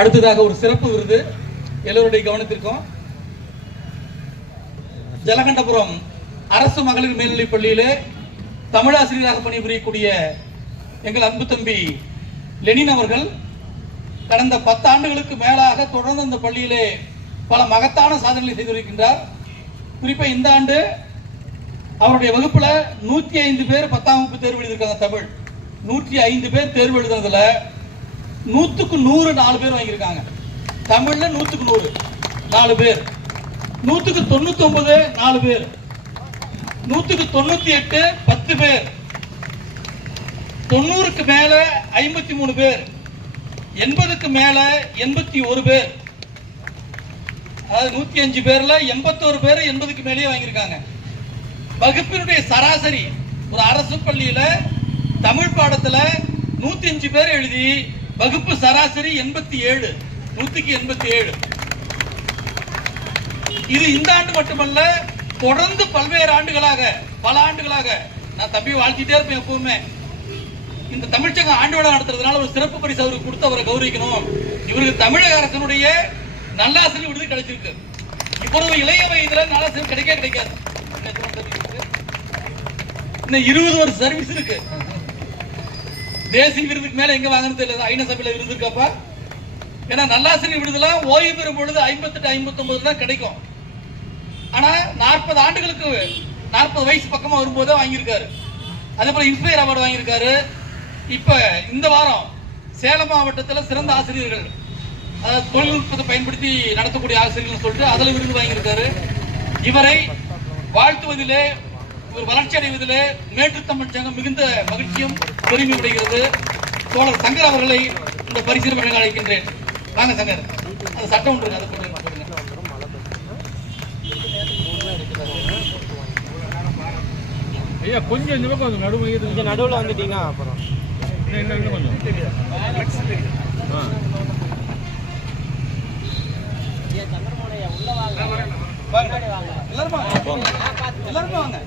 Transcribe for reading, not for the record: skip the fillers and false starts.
அடுத்ததாக ஒரு சிறப்பு விருது எல்லோருடைய கவனத்திற்கும். ஜலகண்டபுரம் அரசு மகளிர் மேல்நிலைப் பள்ளியிலே தமிழாசிரியராக பணிபுரியக்கூடிய எங்கள் அன்பு தம்பி லெனின் அவர்கள் கடந்த 10 ஆண்டுகளுக்கு மேலாக தொடர்ந்து அந்த பள்ளியிலே பல மகத்தான சாதனைகளை செய்திருக்கின்றார். குறிப்பாக இந்த ஆண்டு அவருடைய வகுப்புல 105 பேர் 10ஆம் வகுப்பு தேர்வு எழுதியிருக்காங்க. தமிழ் 105 பேர் தேர்வு எழுதுனதுல 100க்கு 100 4 பேர் வாங்கியிருக்காங்க. தமிழ்ல 100க்கு 100 4 பேர், 100க்கு 99 4 பேர், 100க்கு 98 10 பேர், 90க்கு மேல 53 பேர், 80க்கு மேல 81 பேர். அதாவது 105 பேர்ல 81 பேர் 80க்கு மேலேயே வாங்கியிருக்காங்க. வகுப்பினுடைய சராசரி ஒரு அரசு பள்ளியில தமிழ் பாடத்துல 105 பேர் எழுதி வகுப்பு சராசரி 87, 100க்கு 87. இது இந்த ஆண்டு மட்டுமல்ல, தொடர்ந்து பல்வேறு ஆண்டுகளாக பல ஆண்டுகளாக நான் தம்பி வாழ்த்திட்டே இருப்பேன். எப்பவுமே இந்த தமிழ்ச்சங்கம் ஆண்டு விழா நடத்துறதுனால ஒரு சிறப்பு பரிசு அவருக்கு கொடுத்து அவரை கௌரவிக்கணும். இவருக்கு தமிழக அரசனுடைய நல்லாசிரியர் விருது கிடைச்சிருக்கு. இவ்வளவு இளைய வயதுல நல்லாசிரியர் கிடைக்காது. இன்னும் 20 வருஷம் சர்வீஸ் இருக்கு. தேசிய விருதுக்கு மேல எங்க வாங்கணும் தெரியல. ஐநா சபையில விருது இருக்கப்பா. ஏன்னா நல்லாசிரியர் விருதுலாம் ஓய்வு பெறும் பொழுது 58 59 தான் கிடைக்கும். ஆனா 40 ஆண்டுகளுக்கு 40 வயசு பக்கமா வரும்போது வாங்கியிருக்காரு. அதே போல இன்ஸ்பயர் அவார்டு வாங்கியிருக்காரு. இப்ப இந்த வாரம் சேலம் மாவட்டத்தில் சிறந்த ஆசிரியர்கள், அதாவது தொழில்நுட்பத்தை பயன்படுத்தி நடத்தக்கூடிய ஆசிரியர்கள் சொல்லிட்டு அதுல விருது வாங்கியிருக்காரு. இவரை வாழ்த்துவதிலே, ஒரு வளர்ச்சி அடைவதிலே மேற்கு தமிழ் சங்கம் மிகுந்த மகிழ்ச்சியும் பெருமை அடைகிறது. தோழர் சங்கர் அவர்களை இந்த பரிசீலனை வழங்க அழைக்கின்றேன். வாங்க சங்கர், அது சட்டம் ஒன்று இருக்கு, அதை சொல்லுங்க. ஐயா கொஞ்சம் இந்த பக்கம் நடுவில் வந்துட்டீங்க. அப்புறம் கொஞ்சம் எல்லாருமே வாங்க.